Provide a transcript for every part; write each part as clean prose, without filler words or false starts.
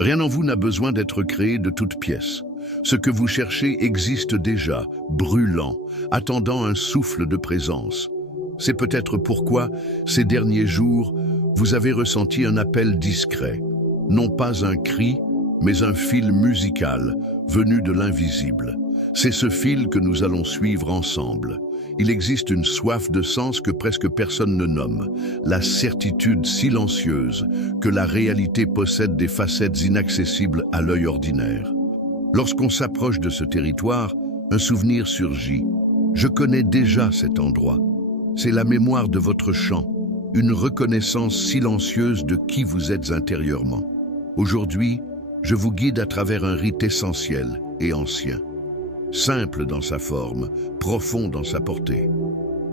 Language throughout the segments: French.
Rien en vous n'a besoin d'être créé de toutes pièces. Ce que vous cherchez existe déjà, brûlant, attendant un souffle de présence. C'est peut-être pourquoi, ces derniers jours, vous avez ressenti un appel discret. Non pas un cri, mais un fil musical, venu de l'invisible. C'est ce fil que nous allons suivre ensemble. Il existe une soif de sens que presque personne ne nomme, la certitude silencieuse que la réalité possède des facettes inaccessibles à l'œil ordinaire. Lorsqu'on s'approche de ce territoire, un souvenir surgit. Je connais déjà cet endroit. C'est la mémoire de votre chant, une reconnaissance silencieuse de qui vous êtes intérieurement. Aujourd'hui, je vous guide à travers un rite essentiel et ancien. Simple dans sa forme, profond dans sa portée.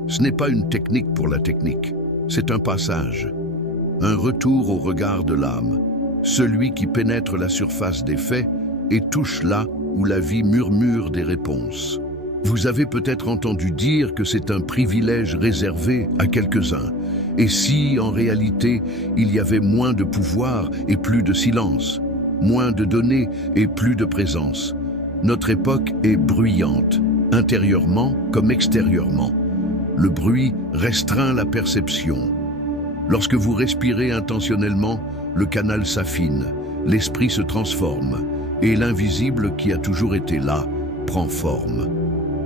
Ce n'est pas une technique pour la technique, c'est un passage. Un retour au regard de l'âme, celui qui pénètre la surface des faits et touche là où la vie murmure des réponses. Vous avez peut-être entendu dire que c'est un privilège réservé à quelques-uns. Et si, en réalité, il y avait moins de pouvoir et plus de silence, moins de données et plus de présence? Notre époque est bruyante, intérieurement comme extérieurement. Le bruit restreint la perception. Lorsque vous respirez intentionnellement, le canal s'affine, l'esprit se transforme, et l'invisible qui a toujours été là prend forme.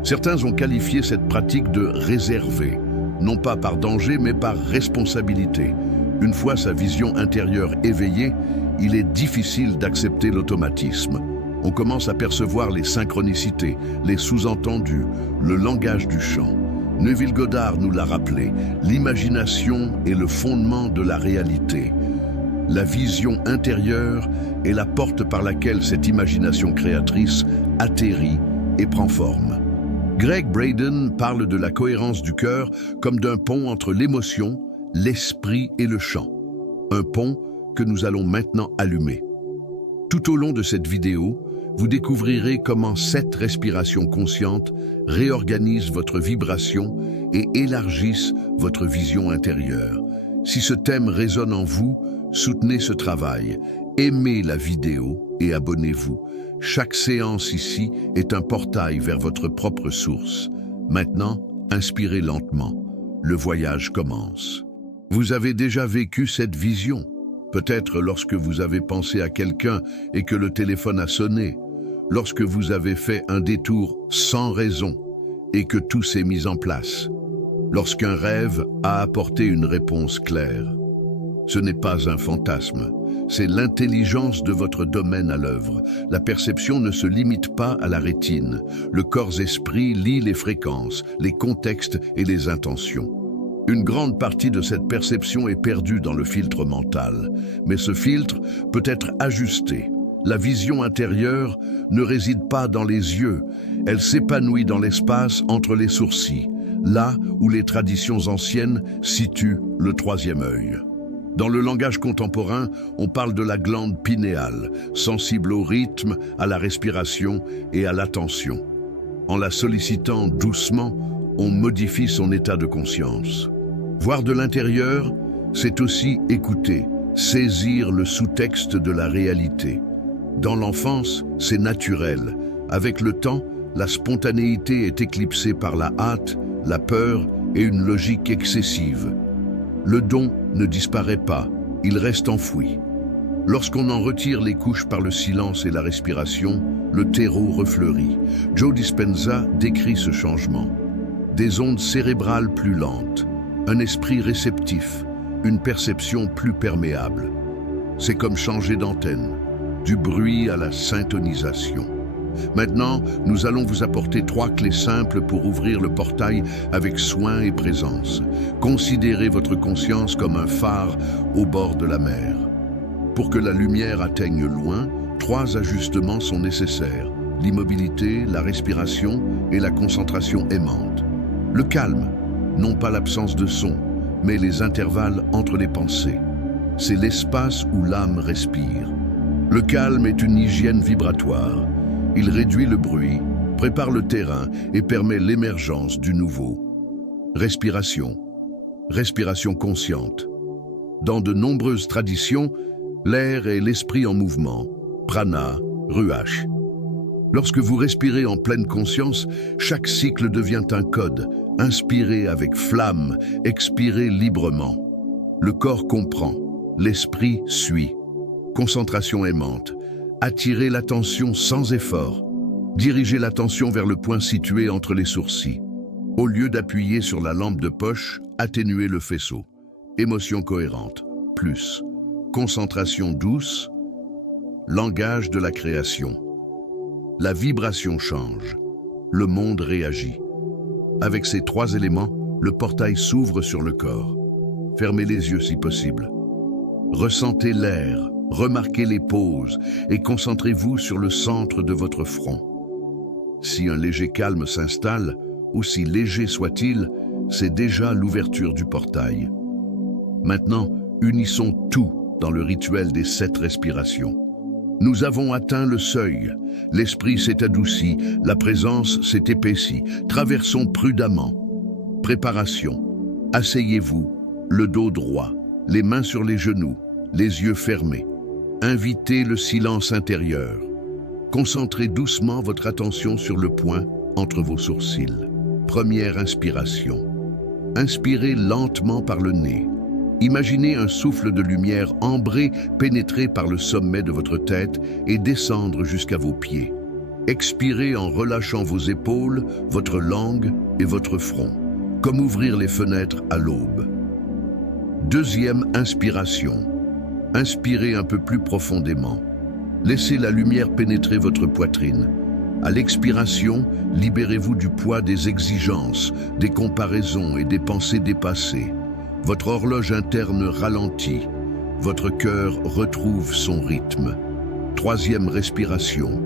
Certains ont qualifié cette pratique de réservée, non pas par danger mais par responsabilité. Une fois sa vision intérieure éveillée, il est difficile d'accepter l'automatisme. On commence à percevoir les synchronicités, les sous-entendus, le langage du chant. Neville Goddard nous l'a rappelé, l'imagination est le fondement de la réalité. La vision intérieure est la porte par laquelle cette imagination créatrice atterrit et prend forme. Gregg Braden parle de la cohérence du cœur comme d'un pont entre l'émotion, l'esprit et le chant. Un pont que nous allons maintenant allumer. Tout au long de cette vidéo, vous découvrirez comment 7 respirations conscientes réorganisent votre vibration et élargissent votre vision intérieure. Si ce thème résonne en vous, soutenez ce travail, aimez la vidéo et abonnez-vous. Chaque séance ici est un portail vers votre propre source. Maintenant, inspirez lentement. Le voyage commence. Vous avez déjà vécu cette vision. Peut-être lorsque vous avez pensé à quelqu'un et que le téléphone a sonné. Lorsque vous avez fait un détour sans raison et que tout s'est mis en place. Lorsqu'un rêve a apporté une réponse claire. Ce n'est pas un fantasme. C'est l'intelligence de votre domaine à l'œuvre. La perception ne se limite pas à la rétine. Le corps-esprit lit les fréquences, les contextes et les intentions. Une grande partie de cette perception est perdue dans le filtre mental. Mais ce filtre peut être ajusté. La vision intérieure ne réside pas dans les yeux. Elle s'épanouit dans l'espace entre les sourcils, là où les traditions anciennes situent le troisième œil. Dans le langage contemporain, on parle de la glande pinéale, sensible au rythme, à la respiration et à l'attention. En la sollicitant doucement, on modifie son état de conscience. Voir de l'intérieur, c'est aussi écouter, saisir le sous-texte de la réalité. Dans l'enfance, c'est naturel. Avec le temps, la spontanéité est éclipsée par la hâte, la peur et une logique excessive. Le don ne disparaît pas, il reste enfoui. Lorsqu'on en retire les couches par le silence et la respiration, le terreau refleurit. Joe Dispenza décrit ce changement. Des ondes cérébrales plus lentes, un esprit réceptif, une perception plus perméable. C'est comme changer d'antenne, du bruit à la syntonisation. Maintenant, nous allons vous apporter 3 clés simples pour ouvrir le portail avec soin et présence. Considérez votre conscience comme un phare au bord de la mer. Pour que la lumière atteigne loin, 3 ajustements sont nécessaires. L'immobilité, la respiration et la concentration aimante. Le calme, non pas l'absence de son, mais les intervalles entre les pensées. C'est l'espace où l'âme respire. Le calme est une hygiène vibratoire. Il réduit le bruit, prépare le terrain et permet l'émergence du nouveau. Respiration. Respiration consciente. Dans de nombreuses traditions, L'air est l'esprit en mouvement, prana, ruach. Lorsque vous respirez en pleine conscience, chaque cycle devient un code. Inspirez avec flamme, expirez librement. Le corps comprend, l'esprit suit. Concentration aimante. Attirez l'attention sans effort. Dirigez l'attention vers le point situé entre les sourcils. Au lieu d'appuyer sur la lampe de poche, atténuez le faisceau. Émotion cohérente, plus. Concentration douce. Langage de la création. La vibration change. Le monde réagit. Avec ces 3 éléments, le portail s'ouvre sur le corps. Fermez les yeux si possible. Ressentez l'air, remarquez les pauses et concentrez-vous sur le centre de votre front. Si un léger calme s'installe, aussi léger soit-il, c'est déjà l'ouverture du portail. Maintenant, unissons tout dans le rituel des 7 respirations. Nous avons atteint le seuil. L'esprit s'est adouci, la présence s'est épaissie. Traversons prudemment. Préparation. Asseyez-vous, le dos droit, les mains sur les genoux, les yeux fermés. Invitez le silence intérieur. Concentrez doucement votre attention sur le point entre vos sourcils. Première inspiration. Inspirez lentement par le nez. Imaginez un souffle de lumière ambré pénétrer par le sommet de votre tête et descendre jusqu'à vos pieds. Expirez en relâchant vos épaules, votre langue et votre front, comme ouvrir les fenêtres à l'aube. Deuxième inspiration. Inspirez un peu plus profondément. Laissez la lumière pénétrer votre poitrine. À l'expiration, libérez-vous du poids des exigences, des comparaisons et des pensées dépassées. Votre horloge interne ralentit. Votre cœur retrouve son rythme. Troisième respiration.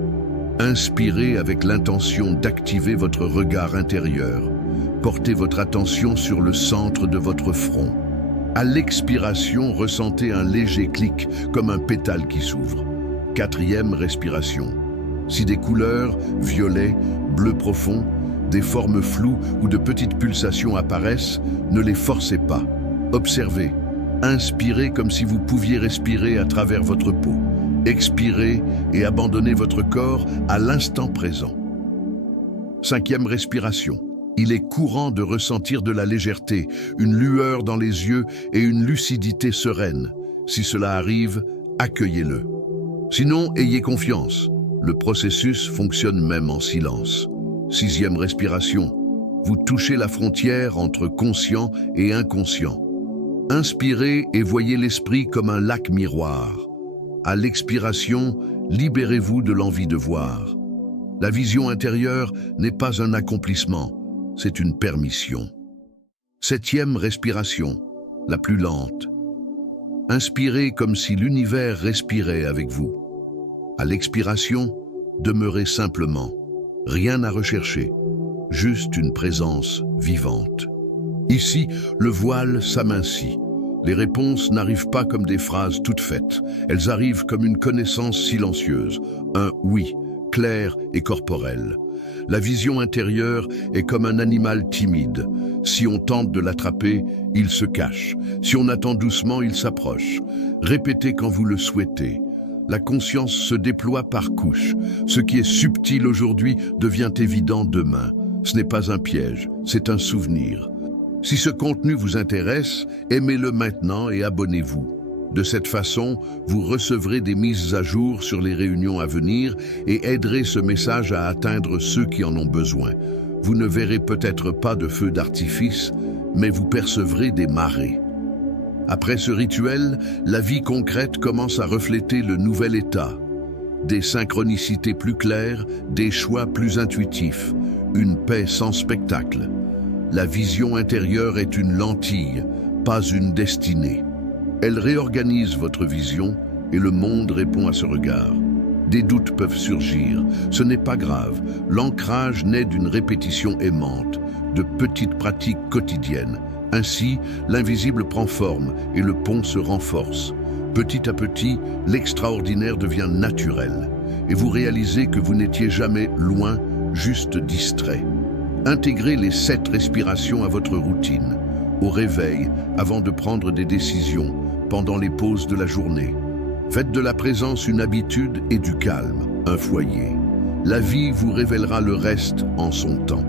Inspirez avec l'intention d'activer votre regard intérieur. Portez votre attention sur le centre de votre front. À l'expiration, ressentez un léger clic, comme un pétale qui s'ouvre. Quatrième respiration. Si des couleurs, violet, bleu profond, des formes floues ou de petites pulsations apparaissent, ne les forcez pas. Observez. Inspirez comme si vous pouviez respirer à travers votre peau. Expirez et abandonnez votre corps à l'instant présent. Cinquième respiration. Il est courant de ressentir de la légèreté, une lueur dans les yeux et une lucidité sereine. Si cela arrive, accueillez-le. Sinon, ayez confiance. Le processus fonctionne même en silence. Sixième respiration. Vous touchez la frontière entre conscient et inconscient. Inspirez et voyez l'esprit comme un lac miroir. À l'expiration, libérez-vous de l'envie de voir. La vision intérieure n'est pas un accomplissement, c'est une permission. Septième respiration, la plus lente. Inspirez comme si l'univers respirait avec vous. À l'expiration, demeurez simplement. Rien à rechercher, juste une présence vivante. Ici, le voile s'amincit. Les réponses n'arrivent pas comme des phrases toutes faites. Elles arrivent comme une connaissance silencieuse, un oui, clair et corporel. La vision intérieure est comme un animal timide. Si on tente de l'attraper, il se cache. Si on attend doucement, il s'approche. Répétez quand vous le souhaitez. La conscience se déploie par couches. Ce qui est subtil aujourd'hui devient évident demain. Ce n'est pas un piège, c'est un souvenir. Si ce contenu vous intéresse, aimez-le maintenant et abonnez-vous. De cette façon, vous recevrez des mises à jour sur les réunions à venir et aiderez ce message à atteindre ceux qui en ont besoin. Vous ne verrez peut-être pas de feux d'artifice, mais vous percevrez des marées. Après ce rituel, la vie concrète commence à refléter le nouvel état. Des synchronicités plus claires, des choix plus intuitifs, une paix sans spectacle. La vision intérieure est une lentille, pas une destinée. Elle réorganise votre vision et le monde répond à ce regard. Des doutes peuvent surgir, ce n'est pas grave. L'ancrage naît d'une répétition aimante, de petites pratiques quotidiennes. Ainsi, l'invisible prend forme et le pont se renforce. Petit à petit, l'extraordinaire devient naturel et vous réalisez que vous n'étiez jamais loin, juste distrait. Intégrez les 7 respirations à votre routine, au réveil, avant de prendre des décisions, pendant les pauses de la journée. Faites de la présence une habitude et du calme, un foyer. La vie vous révélera le reste en son temps.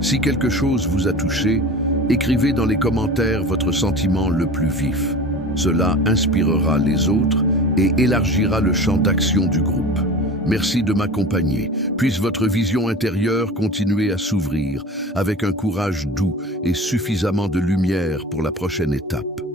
Si quelque chose vous a touché, écrivez dans les commentaires votre sentiment le plus vif. Cela inspirera les autres et élargira le champ d'action du groupe. Merci de m'accompagner. Puisse votre vision intérieure continuer à s'ouvrir avec un courage doux et suffisamment de lumière pour la prochaine étape.